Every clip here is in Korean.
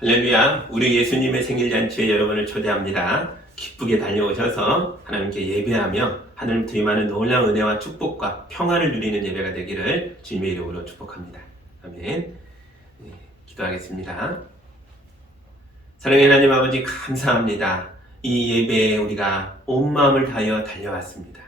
할렐루야, 우리 예수님의 생일잔치에 여러분을 초대합니다. 기쁘게 달려오셔서 하나님께 예배하며 하나님부터 임하는 놀라운 은혜와 축복과 평안을 누리는 예배가 되기를 주님의 이름으로 축복합니다. 아멘. 네, 기도하겠습니다. 사랑의 하나님 아버지, 감사합니다. 이 예배에 우리가 온 마음을 다하여 달려왔습니다.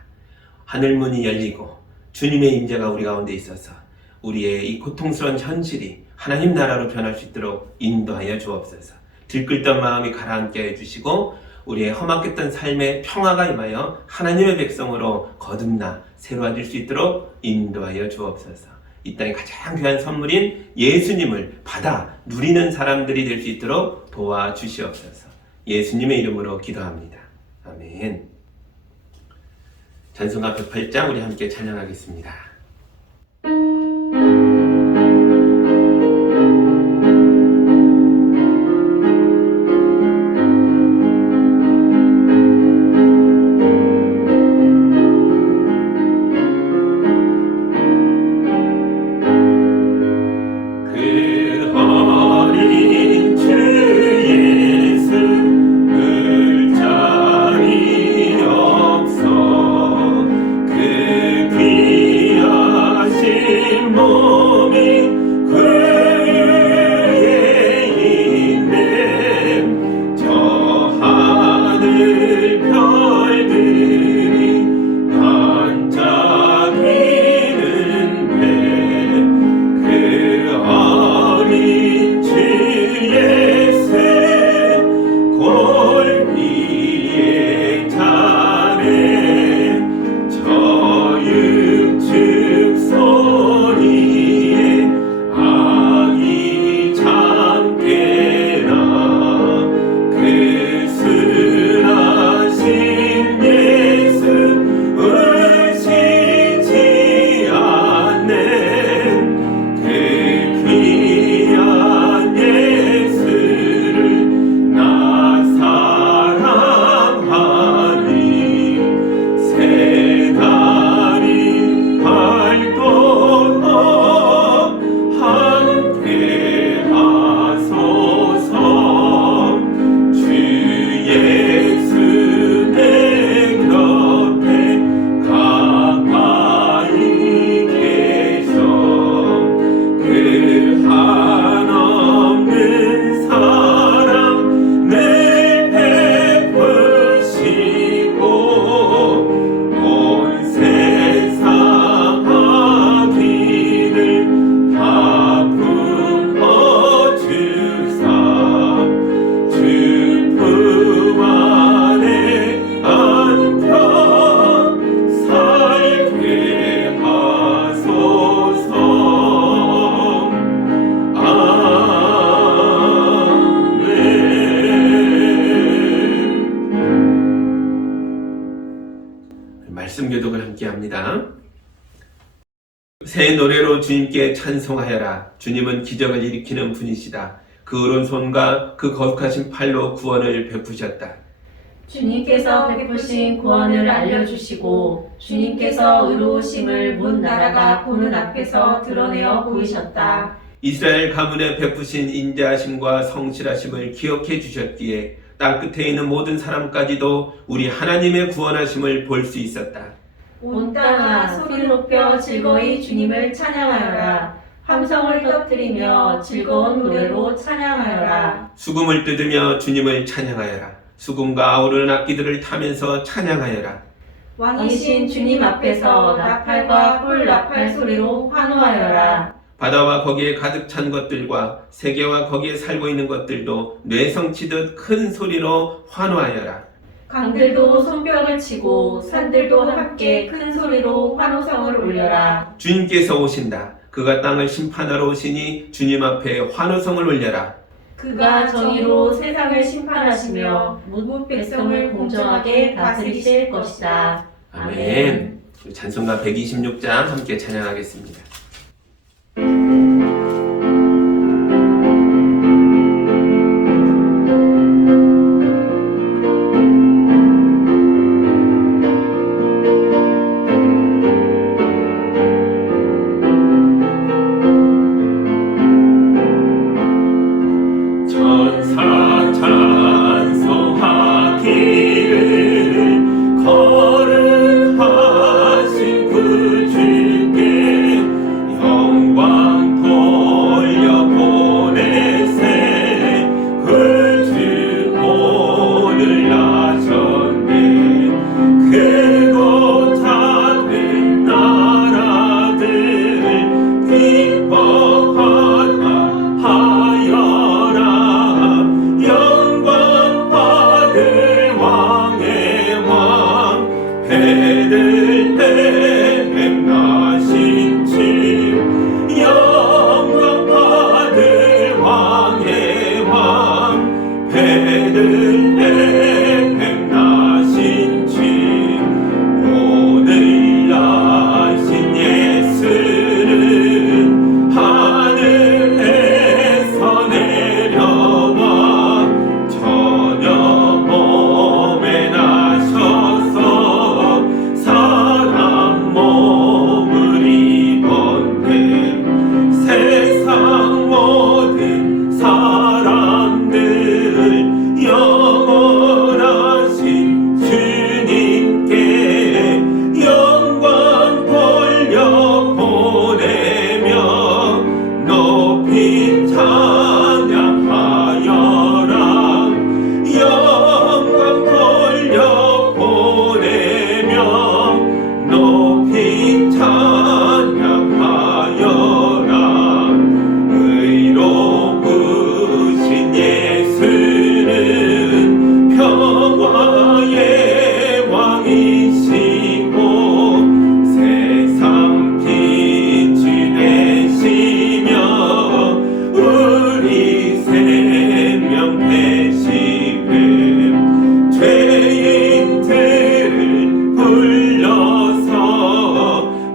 하늘문이 열리고 주님의 임재가 우리 가운데 있어서 우리의 이 고통스러운 현실이 하나님 나라로 변할 수 있도록 인도하여 주옵소서. 들끓던 마음이 가라앉게 해주시고 우리의 험악했던 삶의 평화가 임하여 하나님의 백성으로 거듭나 새로워질 수 있도록 인도하여 주옵소서. 이 땅의 가장 귀한 선물인 예수님을 받아 누리는 사람들이 될 수 있도록 도와주시옵소서. 예수님의 이름으로 기도합니다. 아멘. 찬송가 108장 우리 함께 찬양하겠습니다. 말씀 교독을 함께 합니다. 새 노래로 주님께 찬송하여라. 주님은 기적을 일으키는 분이시다. 그 오른손과 그 거룩하신 팔로 구원을 베푸셨다. 주님께서 베푸신 구원을 알려주시고 주님께서 의로우심을 문 나라가 보는 앞에서 드러내어 보이셨다. 이스라엘 가문에 베푸신 인자하심과 성실하심을 기억해 주셨기에 땅끝에 있는 모든 사람까지도 우리 하나님의 구원하심을 볼 수 있었다. 온 땅아 소리를 높여 즐거이 주님을 찬양하여라. 함성을 터뜨리며 즐거운 노래로 찬양하여라. 수금을 뜯으며 주님을 찬양하여라. 수금과 아우르는 악기들을 타면서 찬양하여라. 왕이신 주님 앞에서 나팔과 꿀 나팔 소리로 환호하여라. 바다와 거기에 가득 찬 것들과 세계와 거기에 살고 있는 것들도 뇌성치듯 큰 소리로 환호하여라. 강들도 손뼉을 치고 산들도 함께 큰 소리로 환호성을 울려라. 주님께서 오신다. 그가 땅을 심판하러 오시니 주님 앞에 환호성을 울려라. 그가 정의로 세상을 심판하시며 무국 백성을 공정하게 다스리실 것이다. 아멘. 찬송가 126장 함께 찬양하겠습니다. 저 베들레헴 나신 주 오늘 나신 예수는 하늘에서 내려와 저녁 몸에 나셔서 사람 몸을 입었네. 세상 모든 사람들 영원하신 주님께 영광 돌려 보내며 높이 찬양하여라. 영광 돌려 보내며 높이 찬양하여라. 의로우신 예수는 평화의 왕이시고 세상 빛이 되시며 우리 생명 되시네. 죄인들을 불러서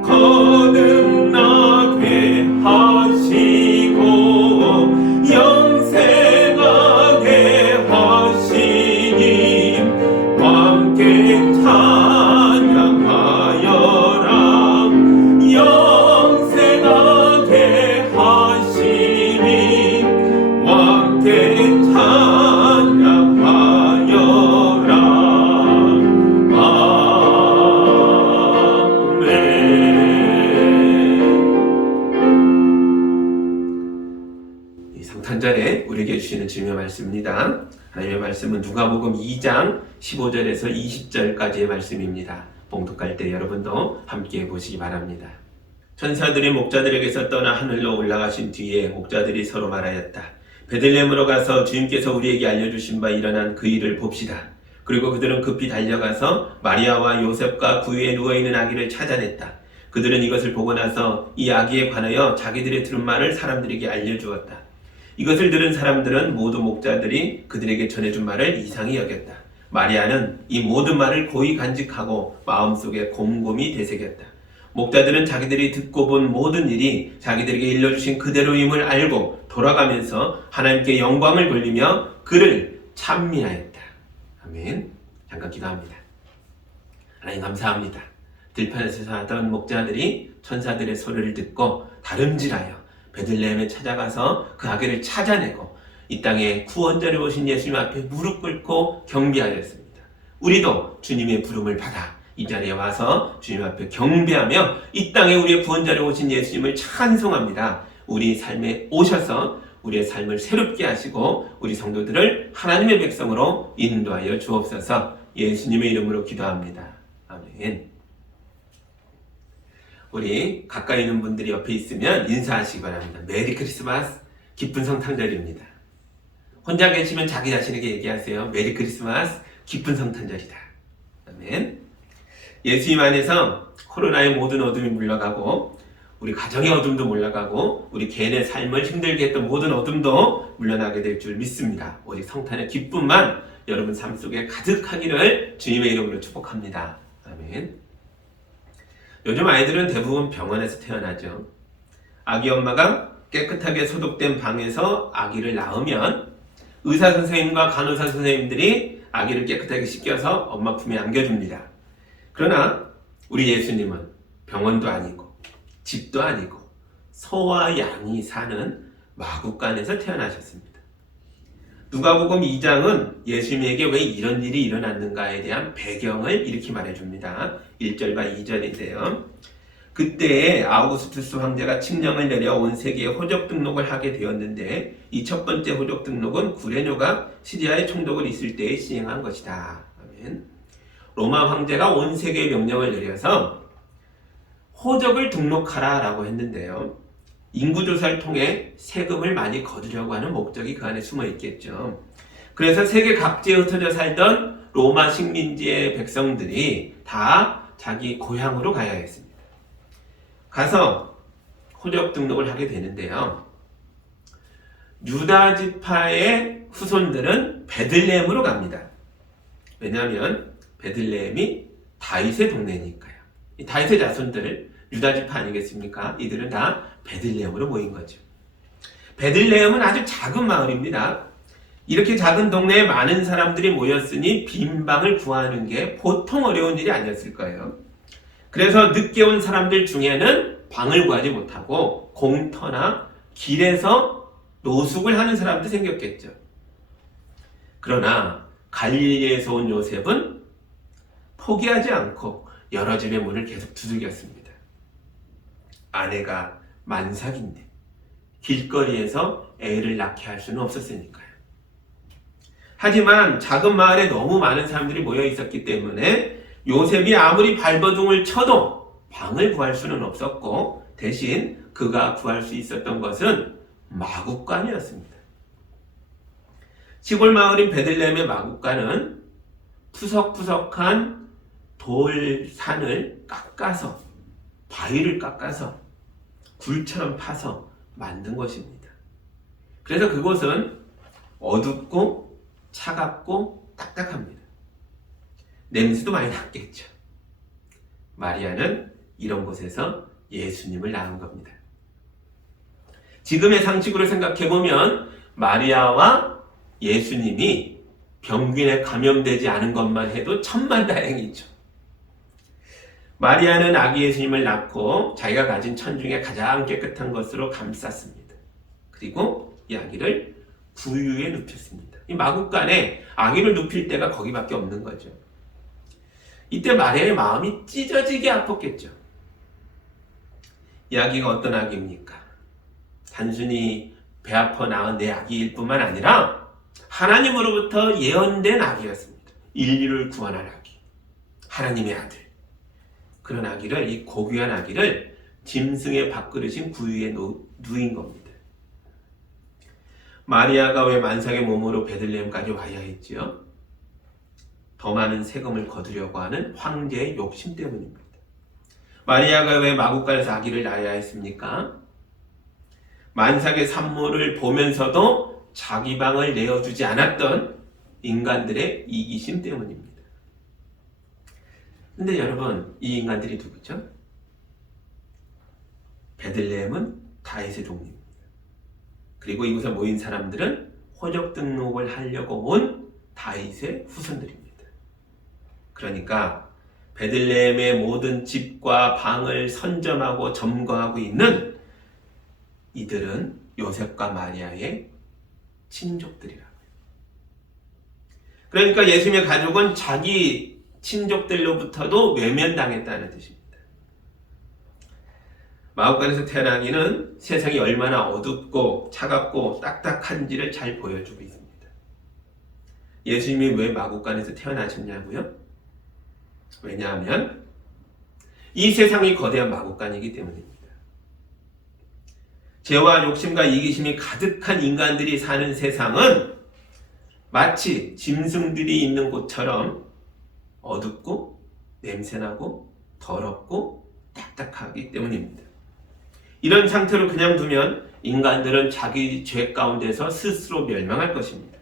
거듭나게 하시고 영생하게 하시니 함께 찬양하여라. 영생하게 하시니 함께 찬양하여라. 아멘. 이 성탄절에 우리에게 주시는 주님의 말씀입니다. 하나님의 말씀은 누가복음 2장 15절에서 20절까지의 말씀입니다. 봉독할 때 여러분도 함께 보시기 바랍니다. 천사들이 목자들에게서 떠나 하늘로 올라가신 뒤에 목자들이 서로 말하였다. 베들레헴으로 가서 주님께서 우리에게 알려주신 바 일어난 그 일을 봅시다. 그리고 그들은 급히 달려가서 마리아와 요셉과 그 위에 누워있는 아기를 찾아냈다. 그들은 이것을 보고 나서 이 아기에 관하여 자기들의 들은 말을 사람들에게 알려주었다. 이것을 들은 사람들은 모두 목자들이 그들에게 전해준 말을 이상히 여겼다. 마리아는 이 모든 말을 고이 간직하고 마음속에 곰곰이 되새겼다. 목자들은 자기들이 듣고 본 모든 일이 자기들에게 일러주신 그대로임을 알고 돌아가면서 하나님께 영광을 돌리며 그를 찬미하였다. 아멘. 잠깐 기도합니다. 하나님 감사합니다. 들판에서 하던 목자들이 천사들의 소리를 듣고 다름질하여 베들레헴에 찾아가서 그 아기를 찾아내고 이 땅에 구원자를 오신 예수님 앞에 무릎 꿇고 경배하였습니다. 우리도 주님의 부름을 받아 이 자리에 와서 주님 앞에 경배하며 이 땅에 우리의 구원자를 오신 예수님을 찬송합니다. 우리 삶에 오셔서 우리의 삶을 새롭게 하시고 우리 성도들을 하나님의 백성으로 인도하여 주옵소서. 예수님의 이름으로 기도합니다. 아멘. 우리 가까이 있는 분들이 옆에 있으면 인사하시기 바랍니다. 메리 크리스마스, 기쁜 성탄절입니다. 혼자 계시면 자기 자신에게 얘기하세요. 메리 크리스마스, 기쁜 성탄절이다. 아멘. 예수님 안에서 코로나의 모든 어둠이 물러가고 우리 가정의 어둠도 물러가고 우리 개인의 삶을 힘들게 했던 모든 어둠도 물러나게 될 줄 믿습니다. 오직 성탄의 기쁨만 여러분 삶 속에 가득하기를 주님의 이름으로 축복합니다. 아멘. 요즘 아이들은 대부분 병원에서 태어나죠. 아기 엄마가 깨끗하게 소독된 방에서 아기를 낳으면 의사 선생님과 간호사 선생님들이 아기를 깨끗하게 씻겨서 엄마 품에 안겨줍니다. 그러나 우리 예수님은 병원도 아니고 집도 아니고 소와 양이 사는 마구간에서 태어나셨습니다. 누가복음 2장은 예수님에게 왜 이런 일이 일어났는가에 대한 배경을 이렇게 말해줍니다. 1절과 2절인데요. 그때에 아우구스투스 황제가 칙령을 내려 온 세계에 호적 등록을 하게 되었는데 이 첫 번째 호적 등록은 구레뇨가 시리아에 총독을 있을 때에 시행한 것이다. 아멘. 로마 황제가 온 세계에 명령을 내려서 호적을 등록하라 라고 했는데요. 인구조사를 통해 세금을 많이 거두려고 하는 목적이 그 안에 숨어 있겠죠. 그래서 세계 각지에 흩어져 살던 로마 식민지의 백성들이 다 자기 고향으로 가야 했습니다. 가서 호적 등록을 하게 되는데요. 유다 지파의 후손들은 베들레헴으로 갑니다. 왜냐하면 베들레헴이 다윗의 동네니까요. 이 다윗의 자손들, 유다 지파 아니겠습니까? 이들은 다 베들레헴으로 모인 거죠. 베들레헴은 아주 작은 마을입니다. 이렇게 작은 동네에 많은 사람들이 모였으니 빈방을 구하는 게 보통 어려운 일이 아니었을 거예요. 그래서 늦게 온 사람들 중에는 방을 구하지 못하고 공터나 길에서 노숙을 하는 사람도 생겼겠죠. 그러나 갈릴리에서 온 요셉은 포기하지 않고 여러 집의 문을 계속 두들겼습니다. 아내가 만삭인데 길거리에서 애를 낳게 할 수는 없었으니까요. 하지만 작은 마을에 너무 많은 사람들이 모여 있었기 때문에 요셉이 아무리 발버둥을 쳐도 방을 구할 수는 없었고, 대신 그가 구할 수 있었던 것은 마구간이었습니다. 시골 마을인 베들레헴의 마구간은 푸석푸석한 돌산을 깎아서, 바위를 깎아서 굴처럼 파서 만든 것입니다. 그래서 그곳은 어둡고 차갑고 딱딱합니다. 냄새도 많이 났겠죠. 마리아는 이런 곳에서 예수님을 낳은 겁니다. 지금의 상식으로 생각해보면 마리아와 예수님이 병균에 감염되지 않은 것만 해도 천만다행이죠. 마리아는 아기 예수님을 낳고 자기가 가진 천 중에 가장 깨끗한 것으로 감쌌습니다. 그리고 이 아기를 구유에 눕혔습니다. 이 마구간에 아기를 눕힐 때가 거기밖에 없는 거죠. 이때 마리아의 마음이 찢어지게 아팠겠죠. 이 아기가 어떤 아기입니까? 단순히 배 아파 낳은 내 아기일 뿐만 아니라 하나님으로부터 예언된 아기였습니다. 인류를 구원할 아기, 하나님의 아들. 그런 아기를, 이 고귀한 아기를 짐승의 밥그릇인 구유에 누인 겁니다. 마리아가 왜 만삭의 몸으로 베들레헴까지 와야 했지요? 더 많은 세금을 거두려고 하는 황제의 욕심 때문입니다. 마리아가 왜 마구간에서 아기를 낳아야 했습니까? 만삭의 산모를 보면서도 자기 방을 내어주지 않았던 인간들의 이기심 때문입니다. 근데 여러분, 이 인간들이 누구죠? 베들레헴은 다윗의 동네입니다. 그리고 이곳에 모인 사람들은 호적 등록을 하려고 온 다윗의 후손들입니다. 그러니까 베들레헴의 모든 집과 방을 선점하고 점거하고 있는 이들은 요셉과 마리아의 친족들이라고요. 그러니까 예수님의 가족은 자기 친족들로부터도 외면당했다는 뜻입니다. 마구간에서 태어난 이는 세상이 얼마나 어둡고 차갑고 딱딱한지를 잘 보여주고 있습니다. 예수님이 왜 마구간에서 태어나셨냐고요? 왜냐하면 이 세상이 거대한 마구간이기 때문입니다. 죄와 욕심과 이기심이 가득한 인간들이 사는 세상은 마치 짐승들이 있는 곳처럼 어둡고 냄새나고 더럽고 딱딱하기 때문입니다. 이런 상태로 그냥 두면 인간들은 자기 죄 가운데서 스스로 멸망할 것입니다.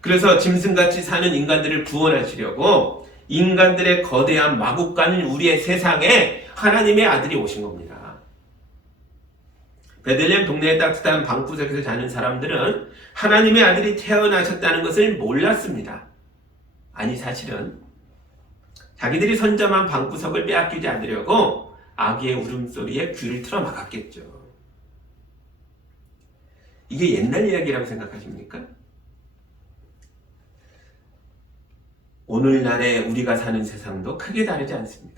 그래서 짐승같이 사는 인간들을 구원하시려고 인간들의 거대한 마구간인 우리의 세상에 하나님의 아들이 오신 겁니다. 베들레헴 동네의 따뜻한 방구석에서 자는 사람들은 하나님의 아들이 태어나셨다는 것을 몰랐습니다. 아니, 사실은 자기들이 선점한 방구석을 빼앗기지 않으려고 아기의 울음소리에 귀를 틀어 막았겠죠. 이게 옛날 이야기라고 생각하십니까? 오늘날의 우리가 사는 세상도 크게 다르지 않습니다.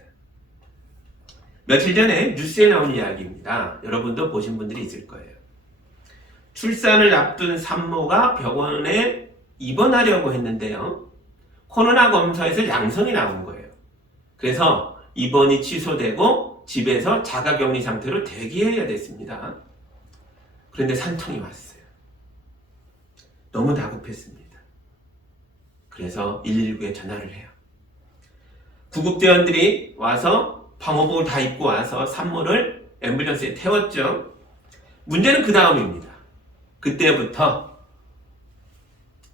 며칠 전에 뉴스에 나온 이야기입니다. 여러분도 보신 분들이 있을 거예요. 출산을 앞둔 산모가 병원에 입원하려고 했는데요. 코로나 검사에서 양성이 나온 거예요. 그래서 입원이 취소되고 집에서 자가격리 상태로 대기해야 됐습니다. 그런데 산통이 왔어요. 너무 다급했습니다. 그래서 119에 전화를 해요. 구급대원들이 와서 방호복을 다 입고 와서 산모를 앰뷸런스에 태웠죠. 문제는 그 다음입니다. 그때부터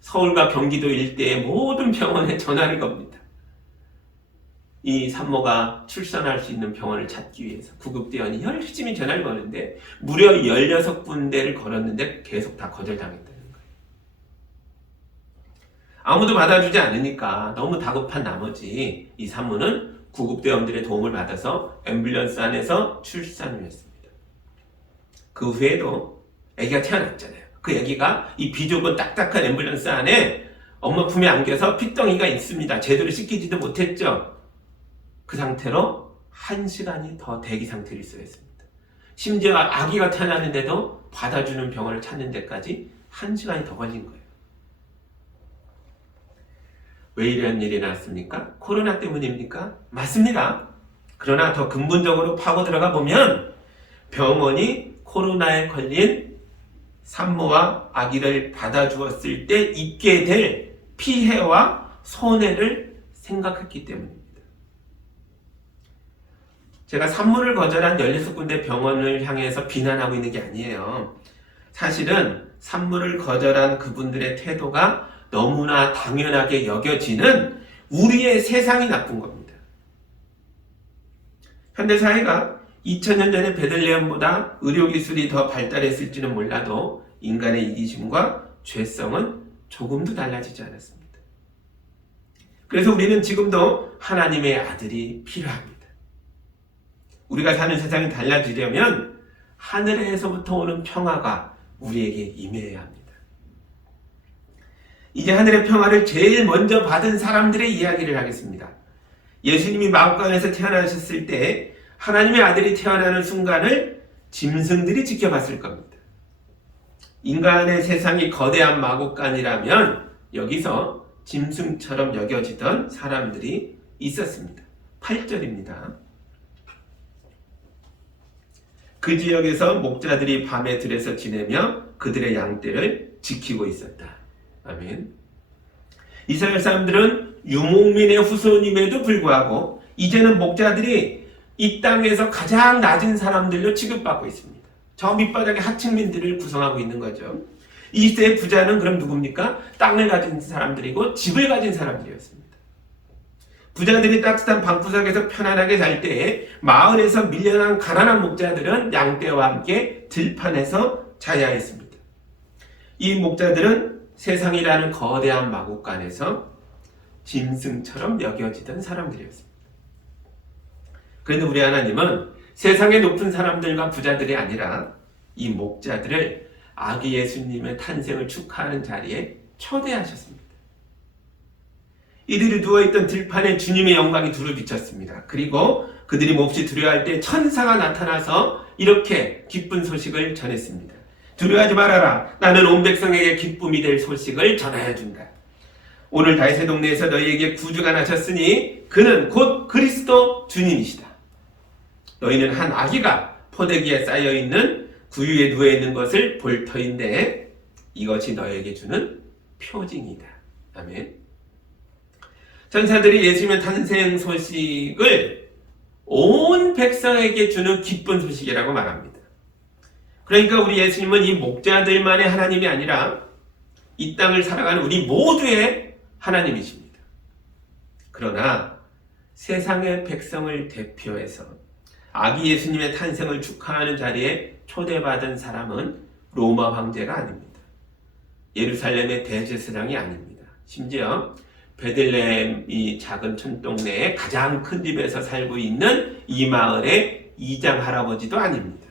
서울과 경기도 일대의 모든 병원에 전화를 겁니다. 이 산모가 출산할 수 있는 병원을 찾기 위해서 구급대원이 열심히 전화를 거는데 무려 16군데를 걸었는데 계속 다 거절당했다는 거예요. 아무도 받아주지 않으니까 너무 다급한 나머지 이 산모는 구급대원들의 도움을 받아서 앰뷸런스 안에서 출산을 했습니다. 그 후에도 아기가 태어났잖아요. 그 아기가 이 비좁은 딱딱한 앰뷸런스 안에 엄마 품에 안겨서 핏덩이가 있습니다. 제대로 씻기지도 못했죠. 그 상태로 1시간이 더 대기 상태를 있어야 했습니다. 심지어 아기가 태어났는데도 받아주는 병원을 찾는 데까지 1시간이 더 걸린 거예요. 왜 이런 일이 났습니까? 코로나 때문입니까? 맞습니다. 그러나 더 근본적으로 파고 들어가 보면 병원이 코로나에 걸린 산모와 아기를 받아주었을 때 있게 될 피해와 손해를 생각했기 때문입니다. 제가 산모를 거절한 16군데 병원을 향해서 비난하고 있는 게 아니에요. 사실은 산모를 거절한 그분들의 태도가 너무나 당연하게 여겨지는 우리의 세상이 나쁜 겁니다. 현대사회가 2000년 전에 베들레헴보다 의료기술이 더 발달했을지는 몰라도 인간의 이기심과 죄성은 조금도 달라지지 않았습니다. 그래서 우리는 지금도 하나님의 아들이 필요합니다. 우리가 사는 세상이 달라지려면 하늘에서부터 오는 평화가 우리에게 임해야 합니다. 이제 하늘의 평화를 제일 먼저 받은 사람들의 이야기를 하겠습니다. 예수님이 마구간에서 태어나셨을 때 하나님의 아들이 태어나는 순간을 짐승들이 지켜봤을 겁니다. 인간의 세상이 거대한 마구간이라면 여기서 짐승처럼 여겨지던 사람들이 있었습니다. 8절입니다. 그 지역에서 목자들이 밤에 들에서 지내며 그들의 양떼를 지키고 있었다. 아멘. 이스라엘 사람들은 유목민의 후손임에도 불구하고 이제는 목자들이 이 땅에서 가장 낮은 사람들로 취급받고 있습니다. 저 밑바닥의 하층민들을 구성하고 있는 거죠. 이 시대의 부자는 그럼 누굽니까? 땅을 가진 사람들이고 집을 가진 사람들이었습니다. 부자들이 따뜻한 방구석에서 편안하게 잘 때에 마을에서 밀려난 가난한 목자들은 양떼와 함께 들판에서 자야 했습니다. 이 목자들은 세상이라는 거대한 마구간에서 짐승처럼 여겨지던 사람들이었습니다. 그런데 우리 하나님은 세상의 높은 사람들과 부자들이 아니라 이 목자들을 아기 예수님의 탄생을 축하하는 자리에 초대하셨습니다. 이들이 누워있던 들판에 주님의 영광이 두루 비쳤습니다. 그리고 그들이 몹시 두려워할 때 천사가 나타나서 이렇게 기쁜 소식을 전했습니다. 두려워하지 말아라. 나는 온 백성에게 기쁨이 될 소식을 전하여 준다. 오늘 다윗의 동네에서 너희에게 구주가 나셨으니 그는 곧 그리스도 주님이시다. 너희는 한 아기가 포대기에 쌓여있는 구유에 누워있는 것을 볼 터인데 이것이 너희에게 주는 표징이다. 아멘. 천사들이 예수님의 탄생 소식을 온 백성에게 주는 기쁜 소식이라고 말합니다. 그러니까 우리 예수님은 이 목자들만의 하나님이 아니라 이 땅을 살아가는 우리 모두의 하나님이십니다. 그러나 세상의 백성을 대표해서 아기 예수님의 탄생을 축하하는 자리에 초대받은 사람은 로마 황제가 아닙니다. 예루살렘의 대제사장이 아닙니다. 심지어 베들레헴 이 작은 촌동네의 가장 큰 집에서 살고 있는 이 마을의 이장 할아버지도 아닙니다.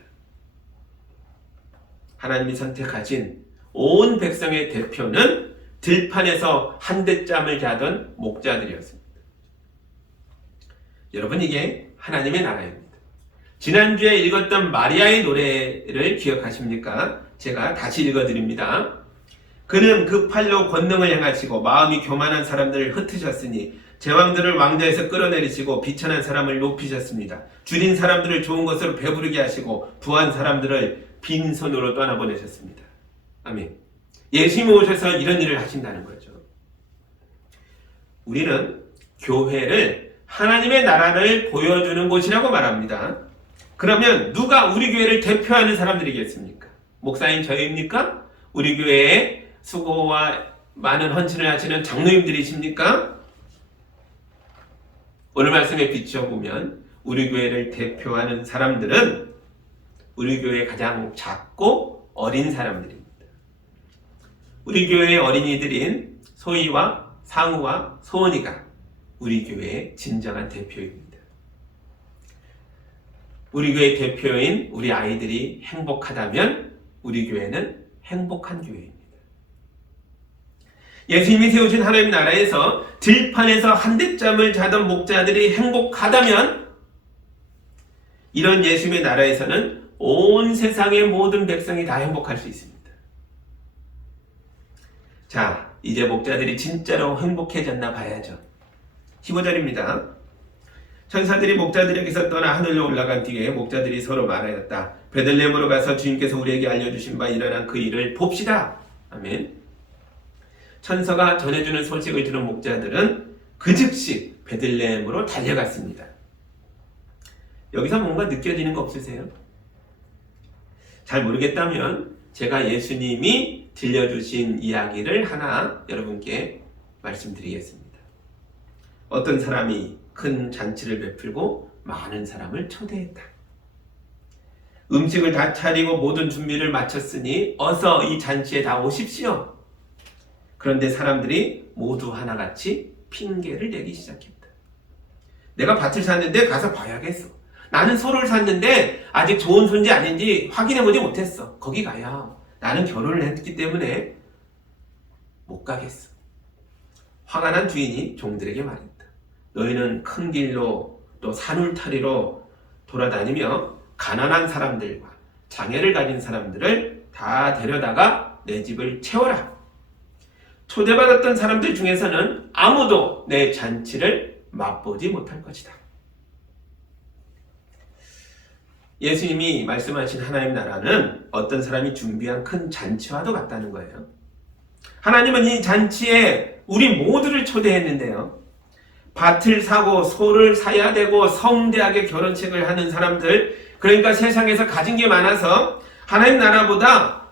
하나님이 선택하신 온 백성의 대표는 들판에서 한대짬을 자던 목자들이었습니다. 여러분, 이게 하나님의 나라입니다. 지난주에 읽었던 마리아의 노래를 기억하십니까? 제가 다시 읽어드립니다. 그는 그 팔로 권능을 행하시고 마음이 교만한 사람들을 흩으셨으니 제왕들을 왕좌에서 끌어내리시고 비천한 사람을 높이셨습니다. 줄인 사람들을 좋은 것으로 배부르게 하시고 부한 사람들을 빈손으로 떠나보내셨습니다. 아멘. 예수님이 오셔서 이런 일을 하신다는 거죠. 우리는 교회를 하나님의 나라를 보여주는 곳이라고 말합니다. 그러면 누가 우리 교회를 대표하는 사람들이겠습니까? 목사님 저희입니까? 우리 교회의 수고와 많은 헌신을 하시는 장로님들이십니까? 오늘 말씀에 비춰보면 우리 교회를 대표하는 사람들은 우리 교회의 가장 작고 어린 사람들입니다. 우리 교회의 어린이들인 소희와 상우와 소원이가 우리 교회의 진정한 대표입니다. 우리 교회 대표인 우리 아이들이 행복하다면 우리 교회는 행복한 교회입니다. 예수님이 세우신 하나님 나라에서 들판에서 한대잠을 자던 목자들이 행복하다면 이런 예수님의 나라에서는 온 세상의 모든 백성이 다 행복할 수 있습니다. 자, 이제 목자들이 진짜로 행복해졌나 봐야죠. 15절입니다. 천사들이 목자들에게서 떠나 하늘로 올라간 뒤에 목자들이 서로 말하였다. 베들레헴으로 가서 주님께서 우리에게 알려주신 바 일어난 그 일을 봅시다. 아멘. 천사가 전해주는 소식을 들은 목자들은 그 즉시 베들레헴으로 달려갔습니다. 여기서 뭔가 느껴지는 거 없으세요? 잘 모르겠다면 제가 예수님이 들려주신 이야기를 하나 여러분께 말씀드리겠습니다. 어떤 사람이 큰 잔치를 베풀고 많은 사람을 초대했다. 음식을 다 차리고 모든 준비를 마쳤으니 어서 이 잔치에 다 오십시오. 그런데 사람들이 모두 하나같이 핑계를 내기 시작했다. 내가 밭을 샀는데 가서 봐야겠어. 나는 소를 샀는데 아직 좋은 소인지 아닌지 확인해보지 못했어. 거기 가야. 나는 결혼을 했기 때문에 못 가겠어. 화가 난 주인이 종들에게 말했다. 너희는 큰 길로 또 산울타리로 돌아다니며 가난한 사람들과 장애를 가진 사람들을 다 데려다가 내 집을 채워라. 초대받았던 사람들 중에서는 아무도 내 잔치를 맛보지 못할 것이다. 예수님이 말씀하신 하나님 나라는 어떤 사람이 준비한 큰 잔치와도 같다는 거예요. 하나님은 이 잔치에 우리 모두를 초대했는데요. 밭을 사고 소를 사야 되고 성대하게 결혼식을 하는 사람들, 그러니까 세상에서 가진 게 많아서 하나님 나라보다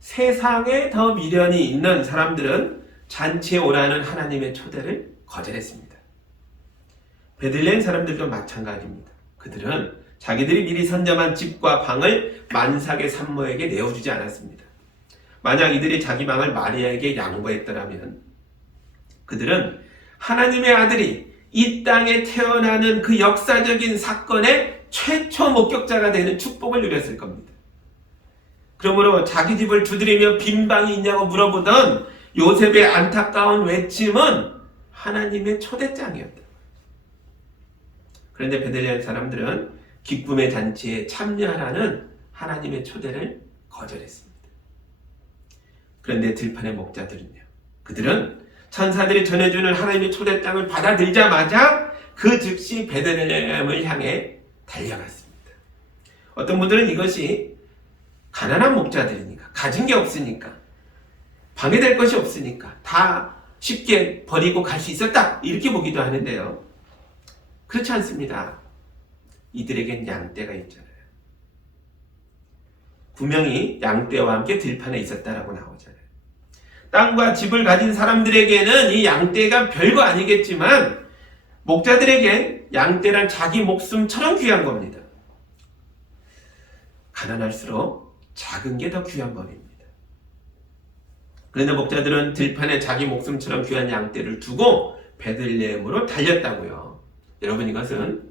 세상에 더 미련이 있는 사람들은 잔치에 오라는 하나님의 초대를 거절했습니다. 베들레헴 사람들도 마찬가지입니다. 그들은 자기들이 미리 선점한 집과 방을 만삭의 산모에게 내어주지 않았습니다. 만약 이들이 자기 방을 마리아에게 양보했더라면 그들은 하나님의 아들이 이 땅에 태어나는 그 역사적인 사건의 최초 목격자가 되는 축복을 누렸을 겁니다. 그러므로 자기 집을 두드리며 빈 방이 있냐고 물어보던 요셉의 안타까운 외침은 하나님의 초대장이었다. 그런데 베들레헴 사람들은 기쁨의 잔치에 참여하라는 하나님의 초대를 거절했습니다. 그런데 들판의 목자들은요. 그들은 천사들이 전해주는 하나님의 초대장을 받아들자마자 그 즉시 베들레헴을 향해 달려갔습니다. 어떤 분들은 이것이 가난한 목자들이니까, 가진 게 없으니까, 방해될 것이 없으니까 다 쉽게 버리고 갈 수 있었다, 이렇게 보기도 하는데요. 그렇지 않습니다. 이들에겐 양떼가 있잖아요. 분명히 양떼와 함께 들판에 있었다라고 나오잖아요. 땅과 집을 가진 사람들에게는 이 양떼가 별거 아니겠지만 목자들에겐 양떼란 자기 목숨처럼 귀한 겁니다. 가난할수록 작은 게 더 귀한 법입니다. 그런데 목자들은 들판에 자기 목숨처럼 귀한 양떼를 두고 베들레헴으로 달렸다고요. 여러분, 이것은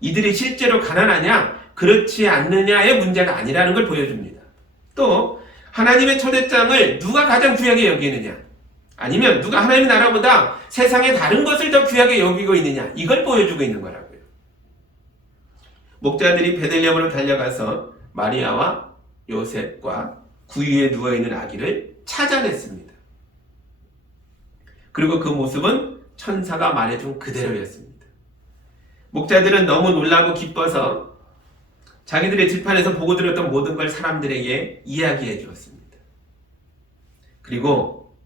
이들이 실제로 가난하냐 그렇지 않느냐의 문제가 아니라는 걸 보여줍니다. 또 하나님의 초대장을 누가 가장 귀하게 여기느냐, 아니면 누가 하나님의 나라보다 세상의 다른 것을 더 귀하게 여기고 있느냐, 이걸 보여주고 있는 거라고요. 목자들이 베들레헴으로 달려가서 마리아와 요셉과 구유에 누워있는 아기를 찾아냈습니다. 그리고 그 모습은 천사가 말해준 그대로였습니다. 목자들은 너무 놀라고 기뻐서 자기들의 들판에서 보고 들었던 모든 걸 사람들에게 이야기해 주었습니다. 그리고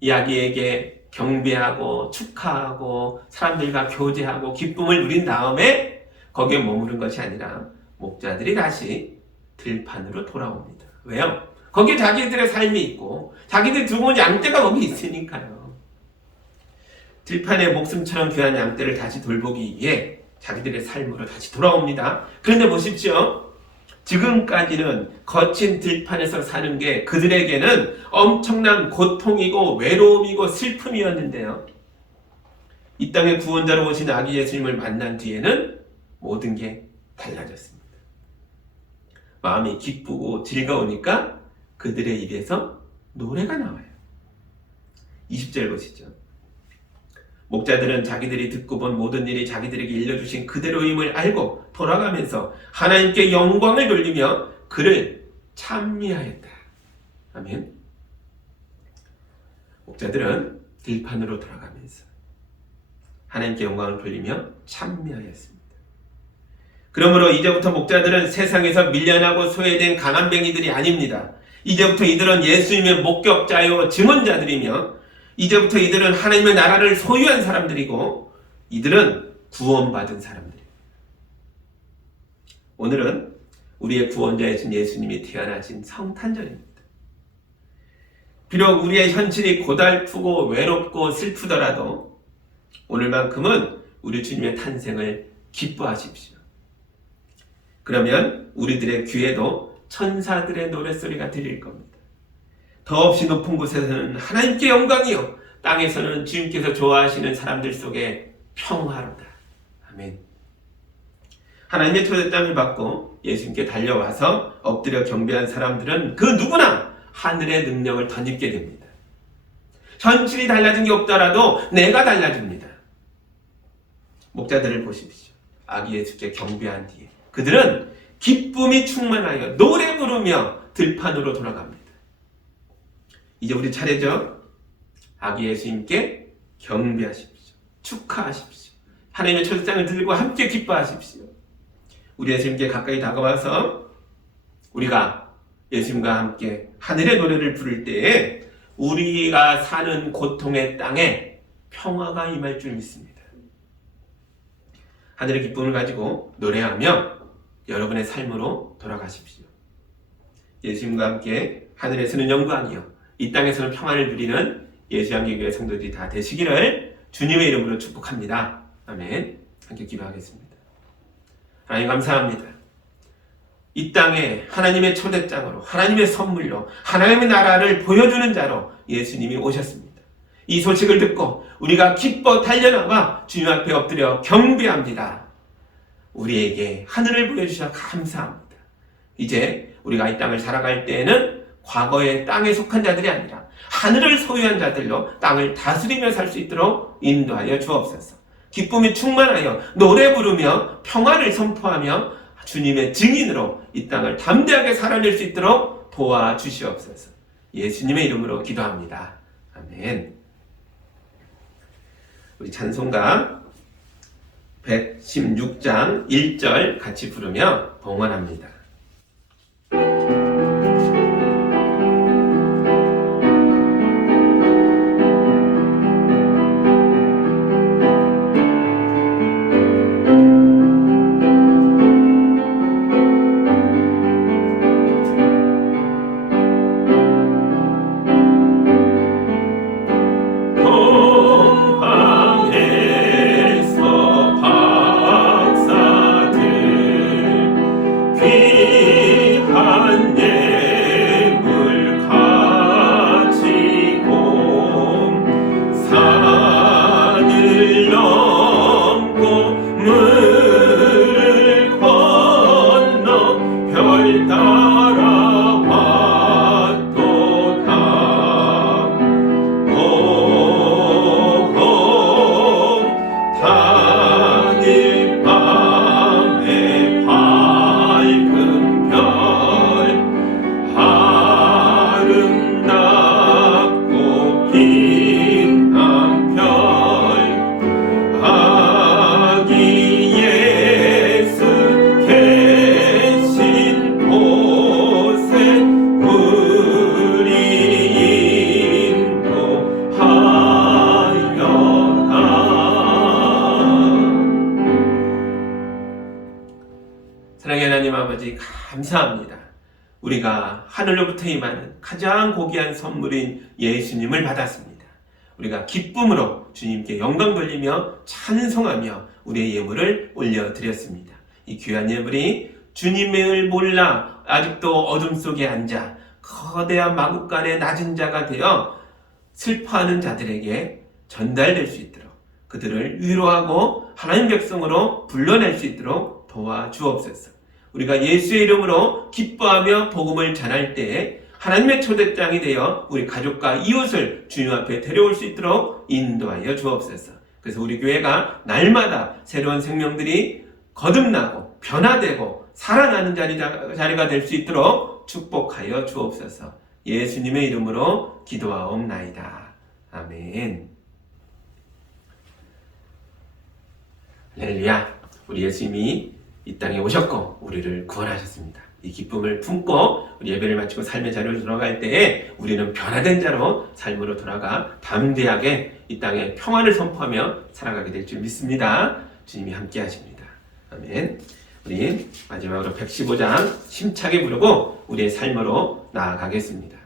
이 아기에게 경배하고 축하하고 사람들과 교제하고 기쁨을 누린 다음에 거기에 머무른 것이 아니라 목자들이 다시 들판으로 돌아옵니다. 왜요? 거기에 자기들의 삶이 있고 자기들 두고 온 양떼가 거기 있으니까요. 들판의 목숨처럼 귀한 양떼를 다시 돌보기 위해 자기들의 삶으로 다시 돌아옵니다. 그런데 보십시오. 지금까지는 거친 들판에서 사는 게 그들에게는 엄청난 고통이고 외로움이고 슬픔이었는데요. 이 땅의 구원자로 오신 아기 예수님을 만난 뒤에는 모든 게 달라졌습니다. 마음이 기쁘고 즐거우니까 그들의 입에서 노래가 나와요. 20절 보시죠. 목자들은 자기들이 듣고 본 모든 일이 자기들에게 일러주신 그대로임을 알고 돌아가면서 하나님께 영광을 돌리며 그를 찬미하였다. 아멘. 목자들은 들판으로 돌아가면서 하나님께 영광을 돌리며 찬미하였습니다. 그러므로 이제부터 목자들은 세상에서 밀려나고 소외된 가난뱅이들이 아닙니다. 이제부터 이들은 예수님의 목격자요 증언자들이며 이제부터 이들은 하나님의 나라를 소유한 사람들이고 이들은 구원받은 사람들입니다. 오늘은 우리의 구원자이신 예수님이 태어나신 성탄절입니다. 비록 우리의 현실이 고달프고 외롭고 슬프더라도 오늘만큼은 우리 주님의 탄생을 기뻐하십시오. 그러면 우리들의 귀에도 천사들의 노랫소리가 들릴 겁니다. 더없이 높은 곳에서는 하나님께 영광이요 땅에서는 주님께서 좋아하시는 사람들 속에 평화로다. 아멘. 하나님의 초대장을 받고 예수님께 달려와서 엎드려 경배한 사람들은 그 누구나 하늘의 능력을 덧입게 됩니다. 현실이 달라진 게 없더라도 내가 달라집니다. 목자들을 보십시오. 아기 예수께 경배한 뒤에 그들은 기쁨이 충만하여 노래 부르며 들판으로 돌아갑니다. 이제 우리 차례죠. 아기 예수님께 경배하십시오. 축하하십시오. 하나님의 초대장을 들고 함께 기뻐하십시오. 우리 예수님께 가까이 다가와서 우리가 예수님과 함께 하늘의 노래를 부를 때에 우리가 사는 고통의 땅에 평화가 임할 줄 믿습니다. 하늘의 기쁨을 가지고 노래하며 여러분의 삶으로 돌아가십시오. 예수님과 함께 하늘에서는 영광이요 이 땅에서는 평안을 누리는 예수양교회 성도들이 다 되시기를 주님의 이름으로 축복합니다. 아멘. 함께 기도하겠습니다. 하나님 감사합니다. 이 땅에 하나님의 초대장으로 하나님의 선물로 하나님의 나라를 보여주는 자로 예수님이 오셨습니다. 이 소식을 듣고 우리가 기뻐 달려나와 주님 앞에 엎드려 경배합니다. 우리에게 하늘을 보여주셔서 감사합니다. 이제 우리가 이 땅을 살아갈 때에는 과거의 땅에 속한 자들이 아니라 하늘을 소유한 자들로 땅을 다스리며 살 수 있도록 인도하여 주옵소서. 기쁨이 충만하여 노래 부르며 평화를 선포하며 주님의 증인으로 이 땅을 담대하게 살아낼 수 있도록 도와주시옵소서. 예수님의 이름으로 기도합니다. 아멘. 우리 찬송가 116장 1절 같이 부르며 봉헌합니다. 사랑의 하나님 아버지 감사합니다. 우리가 하늘로부터 임하는 가장 고귀한 선물인 예수님을 받았습니다. 우리가 기쁨으로 주님께 영광 돌리며 찬송하며 우리의 예물을 올려드렸습니다. 이 귀한 예물이 주님을 몰라 아직도 어둠 속에 앉아 거대한 마국간의 낮은 자가 되어 슬퍼하는 자들에게 전달될 수 있도록 그들을 위로하고 하나님 백성으로 불러낼 수 있도록 도와주옵소서. 우리가 예수의 이름으로 기뻐하며 복음을 전할 때에 하나님의 초대장이 되어 우리 가족과 이웃을 주님 앞에 데려올 수 있도록 인도하여 주옵소서. 그래서 우리 교회가 날마다 새로운 생명들이 거듭나고 변화되고 살아나는 자리가 될 수 있도록 축복하여 주옵소서. 예수님의 이름으로 기도하옵나이다. 아멘. 할렐루야. 우리 예수님이 이 땅에 오셨고 우리를 구원하셨습니다. 이 기쁨을 품고 우리 예배를 마치고 삶의 자리로 돌아갈 때에 우리는 변화된 자로 삶으로 돌아가 담대하게 이 땅에 평안을 선포하며 살아가게 될 줄 믿습니다. 주님이 함께 하십니다. 아멘. 우리 마지막으로 115장 힘차게 부르고 우리의 삶으로 나아가겠습니다.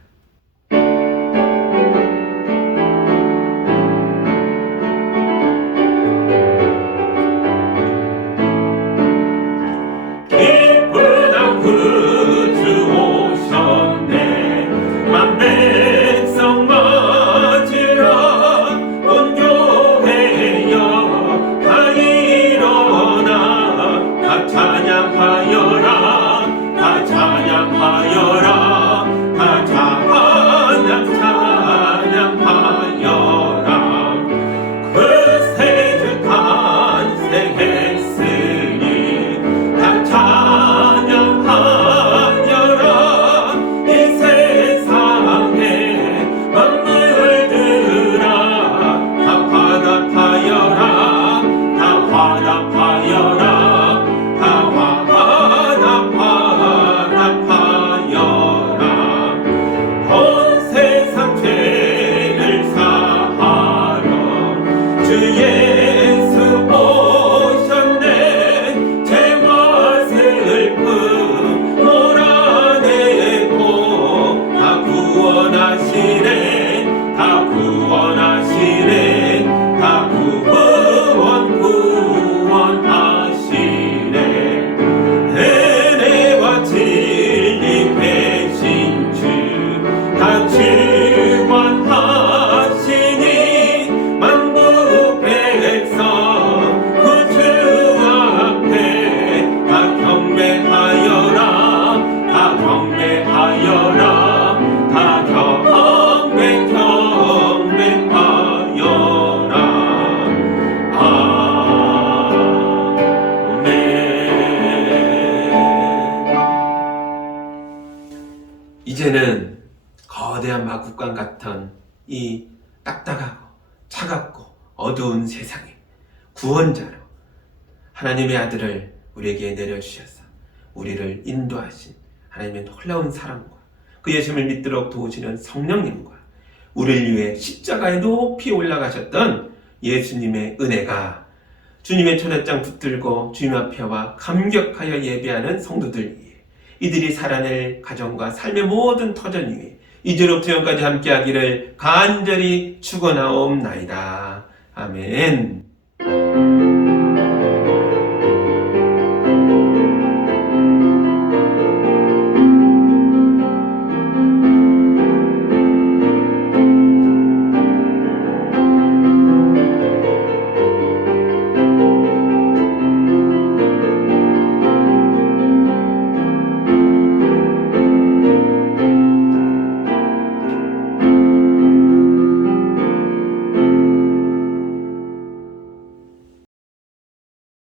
이제는 거대한 마국간 같은 이 딱딱하고 차갑고 어두운 세상에 구원자로 하나님의 아들을 우리에게 내려주셔서 우리를 인도하신 하나님의 놀라운 사랑과 그 예수님을 믿도록 도우시는 성령님과 우리를 위해 십자가에 높이 올라가셨던 예수님의 은혜가 주님의 초대장 붙들고 주님 앞에 와 감격하여 예배하는 성도들 위해 이들이 살아낼 가정과 삶의 모든 터전 위에 이제로부터 영까지 함께하기를 간절히 축원하옵나이다. 아멘.